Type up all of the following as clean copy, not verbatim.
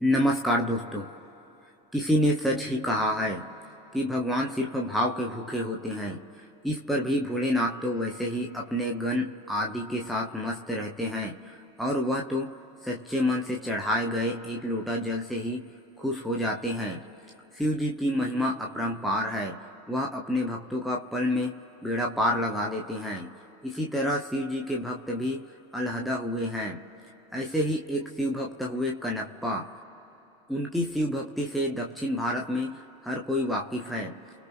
नमस्कार दोस्तों। किसी ने सच ही कहा है कि भगवान सिर्फ भाव के भूखे होते हैं। इस पर भी भोलेनाथ तो वैसे ही अपने गण आदि के साथ मस्त रहते हैं और वह तो सच्चे मन से चढ़ाए गए एक लोटा जल से ही खुश हो जाते हैं। शिव जी की महिमा अपरंपार है। वह अपने भक्तों का पल में बेड़ा पार लगा देते हैं। इसी तरह शिव जी के भक्त भी अलहदा हुए हैं। ऐसे ही एक शिव भक्त हुए कनप्पा। उनकी शिव भक्ति से दक्षिण भारत में हर कोई वाकिफ है,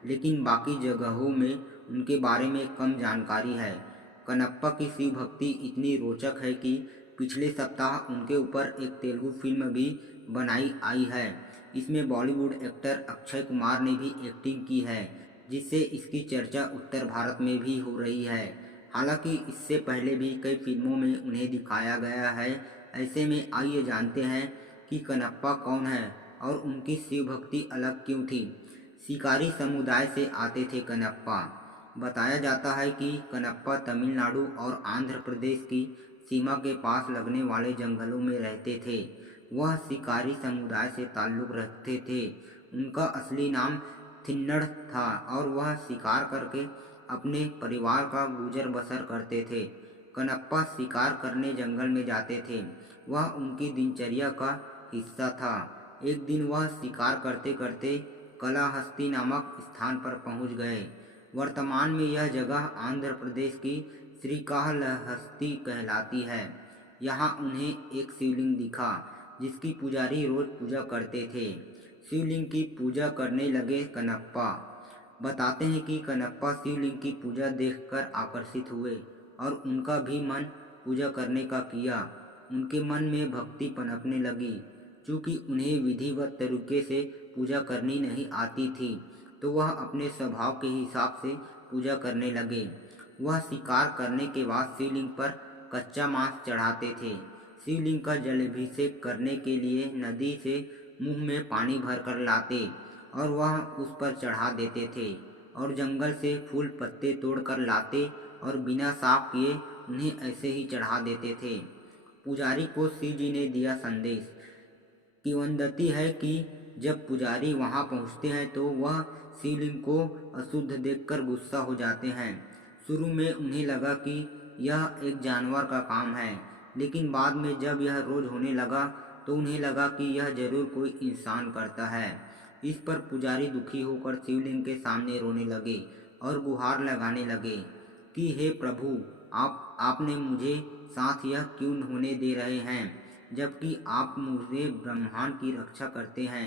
लेकिन बाकी जगहों में उनके बारे में कम जानकारी है। कनप्पा की शिव भक्ति इतनी रोचक है कि पिछले सप्ताह उनके ऊपर एक तेलुगु फिल्म भी बनाई आई है। इसमें बॉलीवुड एक्टर अक्षय कुमार ने भी एक्टिंग की है, जिससे इसकी चर्चा उत्तर भारत में भी हो रही है। हालांकि इससे पहले भी कई फिल्मों में उन्हें दिखाया गया है। ऐसे में आइए जानते हैं कि कनप्पा कौन है और उनकी शिव भक्ति अलग क्यों थी। शिकारी समुदाय से आते थे कनप्पा। बताया जाता है कि कनप्पा तमिलनाडु और आंध्र प्रदेश की सीमा के पास लगने वाले जंगलों में रहते थे। वह शिकारी समुदाय से ताल्लुक़ रखते थे। उनका असली नाम थिन्नड़ था और वह शिकार करके अपने परिवार का गुजर बसर करते थे। कनप्पा शिकार करने जंगल में जाते थे। वह उनकी दिनचर्या का हिस्सा था। एक दिन वह शिकार करते करते कलाहस्ती नामक स्थान पर पहुंच गए। वर्तमान में यह जगह आंध्र प्रदेश की श्रीकालहस्ती कहलाती है। यहाँ उन्हें एक शिवलिंग दिखा, जिसकी पुजारी रोज पूजा करते थे। शिवलिंग की पूजा करने लगे कनप्पा। बताते हैं कि कनप्पा शिवलिंग की पूजा देखकर आकर्षित हुए और उनका भी मन पूजा करने का किया। उनके मन में भक्ति पनपने लगी। चूँकि उन्हें विधिवत तरीके से पूजा करनी नहीं आती थी, तो वह अपने स्वभाव के हिसाब से पूजा करने लगे। वह शिकार करने के बाद शिवलिंग पर कच्चा मांस चढ़ाते थे। शिवलिंग का जलाभिषेक करने के लिए नदी से मुंह में पानी भरकर लाते और वह उस पर चढ़ा देते थे, और जंगल से फूल पत्ते तोड़कर लाते और बिना साफ किए उन्हें ऐसे ही चढ़ा देते थे। पुजारी को शिव जी ने दिया संदेश। किंवदंती है कि जब पुजारी वहां पहुंचते हैं तो वह शिवलिंग को अशुद्ध देखकर गुस्सा हो जाते हैं। शुरू में उन्हें लगा कि यह एक जानवर का काम है, लेकिन बाद में जब यह रोज होने लगा तो उन्हें लगा कि यह जरूर कोई इंसान करता है। इस पर पुजारी दुखी होकर शिवलिंग के सामने रोने लगे और गुहार लगाने लगे कि हे प्रभु, आपने मुझे साथ यह क्यों होने दे रहे हैं, जबकि आप मुझे ब्रह्मांड की रक्षा करते हैं।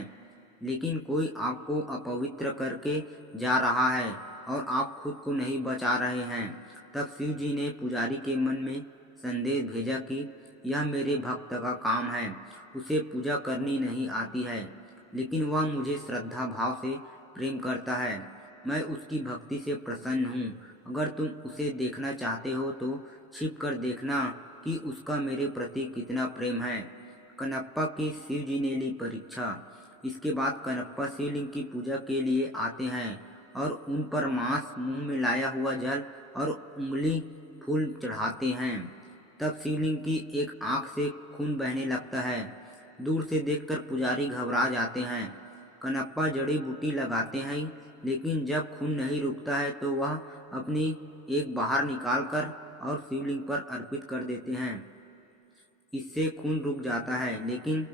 लेकिन कोई आपको अपवित्र करके जा रहा है और आप खुद को नहीं बचा रहे हैं। तब शिव जी ने पुजारी के मन में संदेश भेजा कि यह मेरे भक्त का काम है। उसे पूजा करनी नहीं आती है, लेकिन वह मुझे श्रद्धा भाव से प्रेम करता है। मैं उसकी भक्ति से प्रसन्न हूँ। अगर तुम उसे देखना चाहते हो तो छिप कर देखना कि उसका मेरे प्रति कितना प्रेम है। कनप्पा की शिव जी ने ली परीक्षा। इसके बाद कनप्पा शिवलिंग की पूजा के लिए आते हैं और उन पर मांस, मुंह में लाया हुआ जल और उंगली फूल चढ़ाते हैं। तब शिवलिंग की एक आंख से खून बहने लगता है। दूर से देखकर पुजारी घबरा जाते हैं। कनप्पा जड़ी बूटी लगाते हैं, लेकिन जब खून नहीं रुकता है तो वह अपनी एक बाहर निकालकर और शिवलिंग पर अर्पित कर देते हैं। इससे खून रुक जाता है, लेकिन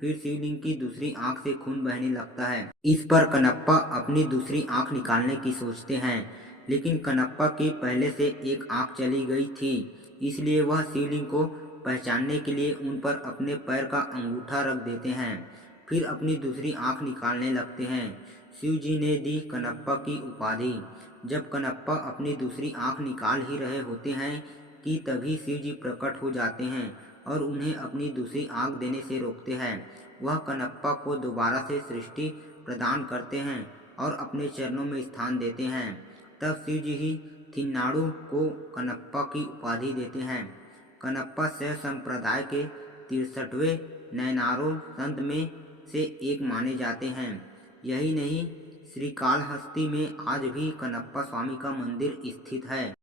फिर शिवलिंग की दूसरी आंख से खून बहने लगता है। इस पर कनप्पा अपनी दूसरी आंख निकालने की सोचते हैं, लेकिन कनप्पा की पहले से एक आंख चली गई थी, इसलिए वह शिवलिंग को पहचानने के लिए उन पर अपने पैर का अंगूठा रख देते हैं। फिर अपनी दूसरी आंख निकालने लगते हैं। शिव जी ने दी कनप्पा की उपाधि। जब कनप्पा अपनी दूसरी आंख निकाल ही रहे होते हैं कि तभी शिव जी प्रकट हो जाते हैं और उन्हें अपनी दूसरी आंख देने से रोकते हैं। वह कनप्पा को दोबारा से सृष्टि प्रदान करते हैं और अपने चरणों में स्थान देते हैं। तब शिव जी ही थिन्नाडु को कनप्पा की उपाधि देते हैं। कनप्पा शैव संप्रदाय के 63वें नयनारों संत में से एक माने जाते हैं। यही नहीं, श्रीकालहस्ती में आज भी कनप्पा स्वामी का मंदिर स्थित है।